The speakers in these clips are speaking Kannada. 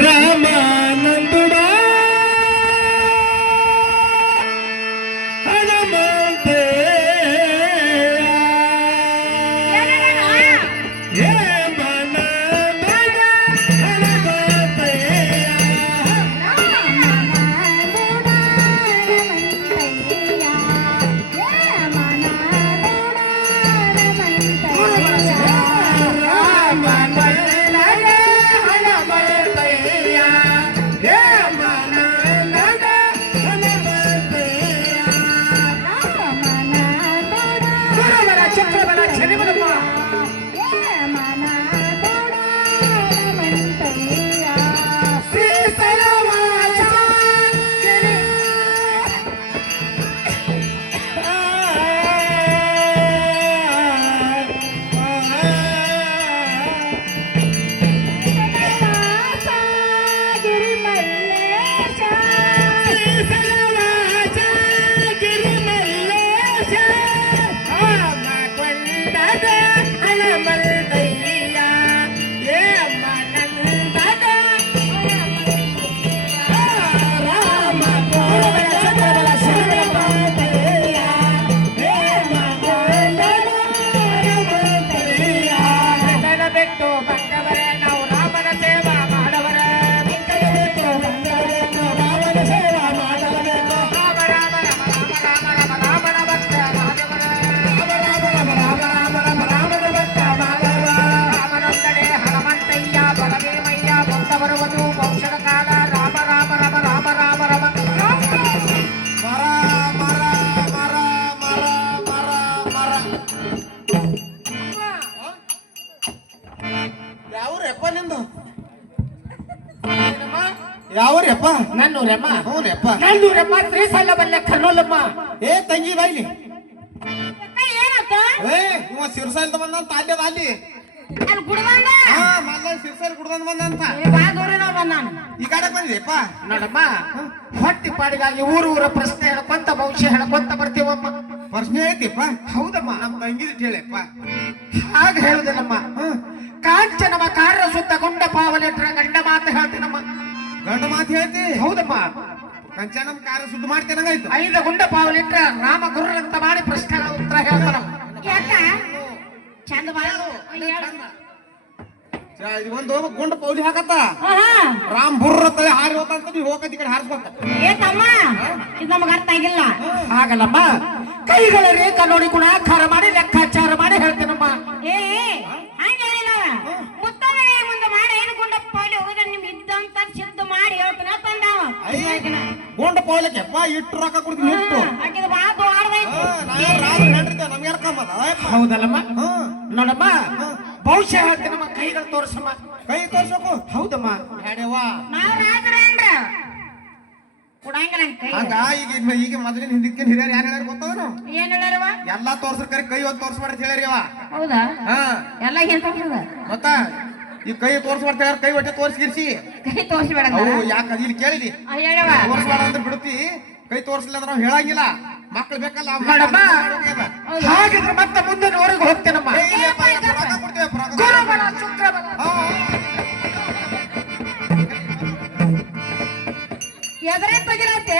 ರ ಯಾವ್ರೆಪ್ಪ ನಿಂದು? ಯಾವ್ರಪ್ಪ? ನನ್ನೂರಮ್ಮ? ಹ್ಞೂನಪ್ಪ ನನ್ನೂರಮ್ಮ ಶ್ರೀಶೈಲ ಬಲ್ಲೆ ಕರ್ನೋಲಮ್ಮ. ಏ ತಂಗಿ ಬಾಯ್ಲಿ ಏ ಇವ ಸಿರ್ಸಲ್ ಬಂದಂತ ಅಲ್ಲಿ ಅದ ಅಲ್ಲಿ. ಸಿರ್ಸಲ್ ಕುಡ್ದಂತ ಬಂದಂತ ಈ ಕಡೆ ಬಂದಿಪ್ಪ ನೋಡಮ್ಮ ಹೊಟ್ಟಿ ಪಾಡಿಗಾಗಿ ಊರು ಊರ ಪ್ರಶ್ನೆ ಹೇಳ್ಕೊಂತ ಭವಿಷ್ಯ ಹೇಳ್ಕೊಂತ ಬರ್ತೀವಮ್ಮ. ಪ್ರಶ್ನೆ ಐತಿಪ್ಪ. ಹೌದಮ್ಮ. ನಮ್ ತಂಗಿದ್ ಹೇಳಪ್ಪ ಹಾಗ ಹೇಳುದಿಲ್ಲಮ್ಮ. ಕಾರ್ಯ ಸುತ್ತ ಗುಂಡ ಪಾವಲಿಟ್ರ ಗಂಡ ಮಾತು ಹೇಳ್ತೀನಮ್ಮ ಗಂಡ ಮಾತು ಹೇಳ್ತಿ? ಹೌದಮ್ಮ ಕಂಚನಮ್ ಕಾರ್ಯ ಸುದ್ದ ಮಾಡ್ತೇನೆ ಐದು ಗುಂಡ ಪಾವಲಿಟ್ರ ರಾಮ ಗುರುರಂತ ಮಾಡಿ ಪ್ರಶ್ನೆಗಳ ಉತ್ತರ ಹೇಳ್ತಾನಮ್ಮ ಯಾಕ? ಚಂದ ಬಾಳ ಒಂದು ಗುಂಡ ಪೌಲಿ ಹಾಕತ್ತ. ರಾಮ್ ಬುರ್ರ ತಲೆ ಹಾರಿ ಹೋಗಂತ ನೀವು ಹೋಗತ್ ಈ ಕಡೆ ಹಾರಿಸ್ಬೇಕ. ಏ ತಮ್ಮ ಇದು ನಮಗ ಅರ್ಥ ಆಗಿಲ್ಲ. ಹಾಗಲ್ಲಮ್ಮ ಕೈಗಳ ರೇಖ ನೋಡಿ ಗುಣಾಕಾರ ಮಾಡಿ ಪೌಲಕ್ಕೆಪ್ಪ ಇಟ್ಟು ರೊಕ್ಕ ಕೊಡ್ತೀನಿ ಇಟ್ಟು. ಆಕಿದ ಬಾ ಆಡ್ದೈತಿ ನಮ್ಗೆ ಹೇಳ್ಕೊಂಬಲ್ಲ ಹೌದಲ್ಲಮ್ಮ? ಹ್ಮ್ ನೋಡಮ್ಮ ಬಹುಶಃ ಹೇಳ್ತೇನಮ್ಮ ಕೈಗಳು ತೋರಿಸಮ್ಮ. ಕೈ ತೋರ್ಸಕು ಹೌದಮ್ಮ. ಹೇಳ್ಯವ್ವ ನಾವ್ ರಾಜರೇನ್ರ ಕೊಡಂಗಿಲ್ಲ ಕೈ. ಹಂಗ ಈಗ ಈಗ ಮೊದಲಿನ ಹಿಂದಿಕ್ಕೆ ಹಿರಿಯರು ಯಾರು ಹೇಳ್ಯಾರ ಗೊತ್ತದನು? ಏನ್ ಹೇಳ್ಯಾರವ ಎಲ್ಲಾ ತೋರ್ಸ್ರ ಕರೆ ಕೈ ಒಂದು ತೋರ್ಸ್ಬೇಡ ಅಂತ ಹೇಳ್ಯಾರ ಅವ ಹೌದಾ? ಹಾ. ಎಲ್ಲ ಗೊತ್ತಾ ಈ ಕೈ ತೋರ್ಸ್ ಹೇಳ್ಯಾರ ಕೈ ಒಟ್ಟೆ ತೋರ್ಸ್ಗಿರ್ಸಿ? ಕೈ ತೋರ್ಸ್ಬೇಡ ಅವು ಯಾಕ ಇಲ್ಲಿ ಕೇಳಿದಿ ತೋರಿಸ್ಬೇಡ ತೋರ್ಸ್ಬೇಡ ಅಂದ್ರೆ ಬಿಡ್ತಿ ಕೈ ತೋರ್ಸಿಲ್ಲ ಅಂದ್ರೆ ನಾವು ಹೇಳಂಗಿಲ್ಲ. ಮಕ್ಳು ಬೇಕಲ್ಲ. ಹಾಗಿದ್ರೆ ಮತ್ತೆ ಮುಂದೆ ಊರಿಗೆ ಹೋಗ್ತೇನಮ್ಮ ಎದರೇ ತೆಗಿರತ್ತೆ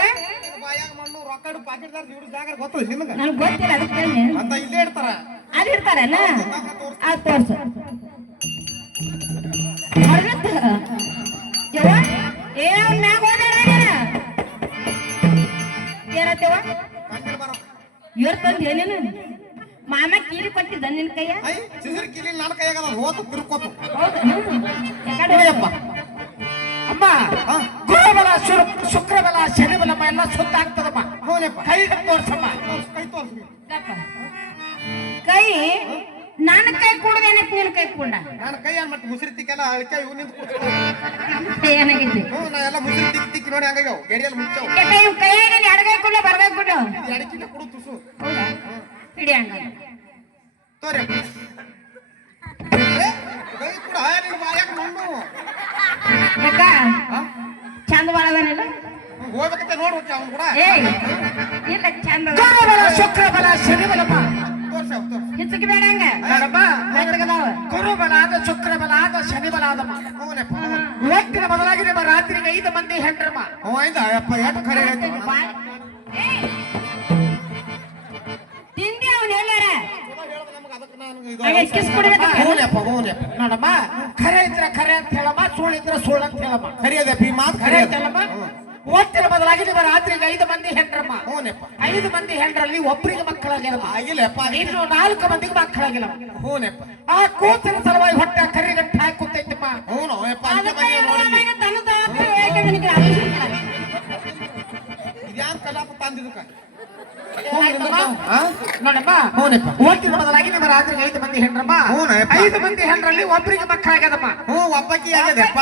ಪಾಕಿಟ್ದಾರ ಇವ್ರ ಜಾಗ ಗೊತ್ತದ ನಿನಗ ನನ್ಗೆ ಗೊತ್ತಿಲ್ಲ ಅದಕ್ಕೆ ಅಂತ ಇಲ್ಲೇ ಇಡ್ತಾರ ಅಲ್ಲಿ ಅದು ತೋರ್ಸು. ಏನತ್ತವ ಬರೋ. ಇರ್ತಂತ ಏನೇನು? ಮಾಮ ಕೀಲಿ ಕೊಟ್ಟಿದ್ದ ನಿನ್ ಕೈಯ? ಸಿಸಿರ್ ಕಿಲಿ ನನ್ನ ಕೈಯಾಗ ಹೋತು ತಿರ್ಕೋತು. ಅಮ್ಮ ಗುರುಬಲ ಶುರ್- ಶುಕ್ರಬಲ ಶನಿಬಲಮ್ಮ ಎಲ್ಲ ಸುತ್ತ ಆಗ್ತದಮ್ಮ ಕೈಗಳು ತೋರ್ಸಮ್ಮ. ಕೈ ತೋರ್ಸ. ಕೈ ನನ್ನ ಕೈ ಕುಡ್ದೇನಕ್ಕೆ ನಿನ್ನ ಕೈ ಕುಂಡ? ನನ್ನ ಕೈ ಏನ್ ಮತ್ತೆ ಮುಸ್ರಿ ತಿಕ್ಕೆಲ್ಲ ಅಳ್ಕೆ ಇವ್ ನಿಂತು ಕೂತ್ಕೊಂಡು ಏನಾಗೈತಿ ಹ್ಞೂ ನಾ ಎಲ್ಲ ಮುಸ್ರಿ ತಿಕ್ಕಿ ತಿಕ್ಕಿ ನೋಡಿ ಹಂಗಾಗ್ಯಾವ ಗೆಡಿಯಲ್ಲಿ ಮುಚ್ಚವು. ಇವ್ ಕೈಯಾಗ ಎಡಗೈ ಕುಂಡ ಬಡಗೈ ಕುಂಡ ಇದು ಅಡಿಕಿನ ಕೊಡು ತುಸು. ಹಿಡಿ ಹಂಗ ತೋರಿ. ಏ, ಕೈ ಕೂಡ ನಿನ್ನ ಬಾಯಾಗ ಮಣ್ಣು ಯಾಕ ಚಂದ ಬಾಳದನಲ್ಲ? ಹೋಗ್ಬೇಕಂತ ನೋಡ್ಬೇಕು ಅವ್ನು ಕೂಡ. ಏಯ್ ಇಲ್ಲ ಚಂದ ಶುಕ್ರಬಲ ಶನಿಬಲಮ್ಮ ತೋರ್ಸಿ ಅವ್ ತೋರ್ಸಿ ಬಲ ನೋಡಮ್ಮ ಬೆಳ್ಳಗದಾವ ಗುರುಬಲ ಆದ ಶನಿ ಬಲ ಆದಮ್ಮ ಹ್ಞೂನಪ್ಪ ಒಟ್ಟಿನ ಬದಲಾಗಿ ಮಂದಿ ಹೆಂಡ್ರಮ್ಮ ಹ್ಞೂ ಎಷ್ಟು ಖರೆ ಹೇಳ್ತಿ ಬಾಳ್- ಏಯ್! ತಿಂದಿ ಅವನ್ ಎಲ್ಲಾರ. ಹ್ಞೂನಪ್ಪ ಹ್ಞೂನಪ್ಪ ನೋಡಮ್ಮ ಖರೆ ಇದ್ರ ಖರೆ ಅಂತ ಹೇಳಮ್ಮ ಸುಳ್ಳು ಇದ್ರ ಸುಳ್ಳು ಅಂತ ಹೇಳಮ್ಮ. ಖರೆ ಅದಪ್ಪ ಈ ಮಾತು ಖರೆ ಖರೆ ಒಟ್ಟಿನ ಬದಲಾಗಿ ನಿಮ್ಮ ರಾತ್ರಿಗೆ ಐದು ಮಂದಿ ಹೆಂಡ್ರಮ್ಮ. ಹೂನಪ್ಪ. ಐದು ಮಂದಿ ಹೆಂಡ್ರಲ್ಲಿ ಒಬ್ಬರಿಗೆ ಮಕ್ಕಳಾಗಿಲ್ಲ ಆಗಿಲ್ಲಪ್ಪ ಇನ್ನು ನಾಲ್ಕು ಮಂದಿಗೆ ಮಕ್ಕಳಾಗಿಲ್ಲ ಹೂನಪ್ಪ. ಆ ಕೂತಿನ ಸಲುವಾಗಿ ಹೊಟ್ಟೆ ಕರಿಗಟ್ಟ ಹಾಕಿ ಕೂತೈತಮ್ಮ. ನಿನಗೆ ಇದ್ಯಾನ್ ಕಲಾಪ ತಂದಿದ್ದಕ್ಕ ನೋಡಮ್ಮ ಹ್ಞೂನಪ್ಪ ಒಟ್ಟಿನ ಬದಲಾಗಿ ನಿಮ್ಮ ರಾತ್ರಿ ಐದು ಮಂದಿ ಹೆಂಡ್ರಮ್ಮ ಹ್ಞೂನಪ್ಪ. ಐದು ಮಂದಿ ಹೆಂಡ್ರಲ್ಲಿ ಒಬ್ಬರಿಗೆ ಮಕ್ಕಳಾಗ್ಯದಮ್ಮ ಹ್ಞೂ ಒಬ್ಬಕ್ಕಿ ಆಗ್ಯದಪ್ಪ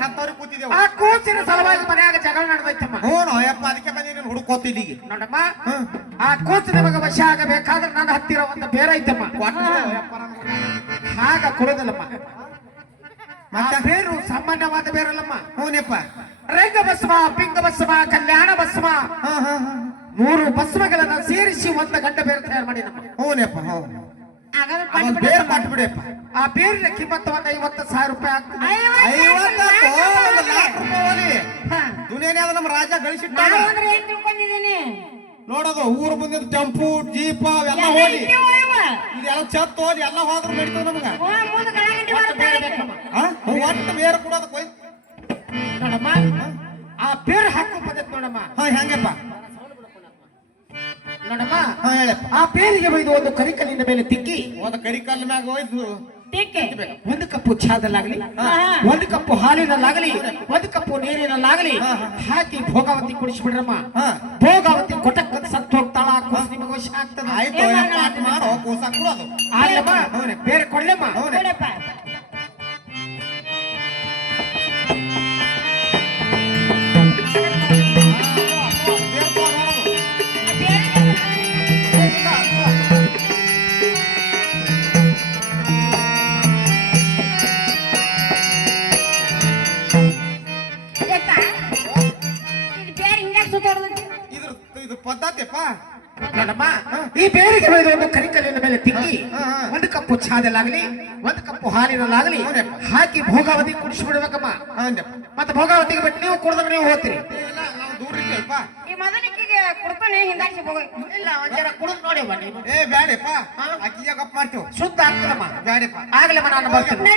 ಹತ್ತವ್ರಿಗೆ ಕೂತಿದ್ದೇವೆ. ಆ ಕೂಸಿನ ಸಲುವಾಗಿ ಮನ್ಯಾಗ ಜಗಳ ನಡೆದೈತಮ್ಮ ಹ್ಞೂ ಯಪ್ಪ ಅದಕ್ಕೆ ಬಂದಿದ್ದೀನಿ ಹುಡುಕೋತಿ ಇಲ್ಲಿಗೆ ನೋಡಮ್ಮ ಹ್ಮ್. ಆ ಕೂಸು ನಿಮಗೆ ವಶ ಆಗಬೇಕಾದ್ರೆ ನನ್ನ ಹತ್ತಿರ ಒಂದು ಬೇರೆ ಐತಮ್ಮ. ಆಗ ಕೊಡೋದಿಲ್ಲಮ್ಮ. ಮತ್ತೆ? ಬೇರು ಸಾಮಾನ್ಯವಾದ ಬೇರಲ್ಲಮ್ಮ. ಹೂನಪ್ಪ ರಂಗ ಬಸವ ಪಿಂಗ ಬಸವ ಕಲ್ಯಾಣ ಬಸವ. ಹಾ ಹಾ ಹಾ ಮೂರು ಭಸ್ಮಗಳನ್ನ ಸೇರಿಸಿ ಒಂದು ಗಂಡ ಬೇರೆ ತಯಾರು ಮಾಡಿ ನಮ್ಮ ಹ್ಞೂನಪ್ಪ ಹ್ಞೂ ಹಾಗಾದ್ರೆ ಅದೊಂದು ಬೇರೆ ತಮ್ಮ. ಆ ಬೇರಿನ ಕಿಮ್ಮತ್ತು ಒಂದು ಐವತ್ತು ಸಾವಿರ ರೂಪಾಯಿ ಆಗ್ತದೆ. ದುನಿಯಾನೇ ನಮ್ಮ ರಾಜ ಗಳಿಸಿಟ್ಟ ನಾನು ತಿಳ್ಕೊಂಡಿದ್ದೀನಿ? ನೋಡೋದು ಊರು ಮುಂದಿನ ಟೆಂಪು ಜೀಪ ಅವೆಲ್ಲ ಎಲ್ಲ ಹೋಗಿ? ಇದೆಲ್ಲ ಚತ್ ಹೋಗಿ ಎಲ್ಲ ಹೋದ್ರು ನಡೀತದ ನಮ್ಗೆ. ಒಟ್ಟು ಬೇರೆ ಕೂಡ ಆ? ಒಟ್ಟು ಬೇರೆ ಕೊಡೋದು ಕೊಯ್ ನೋಡಮ್ಮ ಆ ಬೇರೆ ಹಾಕೋ ಪದ್ಧತಿ ನೋಡಮ್ಮ. ಹಾ ಹೆಂಗಪ್ಪ? ನೋಡಮ್ಮ? ಹಾ ಹೇಳಪ್ಪ. ಆ ಪೇರಿಗೆ ಬೈದು ಒಂದು ಕರಿಕಲ್ಲಿನ ಮೇಲೆ ತಿಕ್ಕಿ. ಒಂದು ಕರಿ ಕಲ್ಲ ಮ್ಯಾಗ ಹೋಯ್ತು ತಿಕ್ಕಿ. ಒಂದು ಕಪ್ಪು ಚಾದಲ್ಲಾಗಲಿ ಹಾ. ಒಂದು ಕಪ್ಪು ಹಾಲಿನಲ್ಲಾಗಲಿ ಒಂದು ಕಪ್ಪು ನೀರಿನಲ್ಲಾಗಲಿ ಹಾಕಿ ಭೋಗಾವತಿ ಕುಡಿಸ್ಬಿಡ್ರಮ್ಮ. ಹಾ. ಭೋಗಾವತಿ ಕೊಟ್ಟಕ್ಕ ಸತ್ತು ಹೋಗ್ತಾಳ ಕೂಸು ನಿಮಗೆ ವಶ ಆಗ್ತದ. ಆಯ್ತು ಅಟ್ ಮಾಡೋ ಕೂಸ ಕೊಡೋದು ಆಗ್ಲಮ್ಮ ಬೇರೆ ಕೊಡ್ಲಮ್ಮ. ಇದು ಪದ್ಧತಿಯಪ್ಪ ನೋಡಮ್ಮ ಈ ಬೇರಿಗೆ ಬೈದು ಒಂದು ಕರಿಕಲ್ಲಿನ ಮೇಲೆ ತಿಕ್ಕಿ. ಒಂದು ಕಪ್ಪು ಚಾದಲ್ಲಾಗಲಿ ಒಂದು ಕಪ್ಪು ಹಾಲಿನಲ್ಲಾಗಲಿ. ಹಾಕಿ ಭೋಗಾವತಿ ಕುಡಿಸ್ಬಿಡ್ಬೇಕಮ್ಮ ಮತ್ತೆ ಭೋಗಾವತಿಗೆ ಬಿಟ್ಟು ನೀವು ಕುಡ್ದ ನೀವು ಹೋಗ್ತೀರಿ. ಇಲ್ಲ ನಾವು ದೂರ ಇದ್ದೇವಪ್ಪ ಈ ಮೊದಲಿಕ್ಕಿಗೆ ಕೊಡ್ತಾನೆ ಹಿಂದಾಕಿ ಹೋಗಿ ಇಲ್ಲ ಒಂದ್ಸಲ ಕುಡಿದು ನೋಡಿವ ನೀನು. ಏ ಬ್ಯಾಡಪ್ಪ ಅಕ್ಕಿಗೆ ಮಾಡ್ತೇವೆ. ಶುದ್ಧ ಆಗ್ತದಮ್ಮ. ಬ್ಯಾಡಪ್ಪ ಆಗ್ಲಮ್ಮ ನಾನು ಬರ್ತೇನೆ?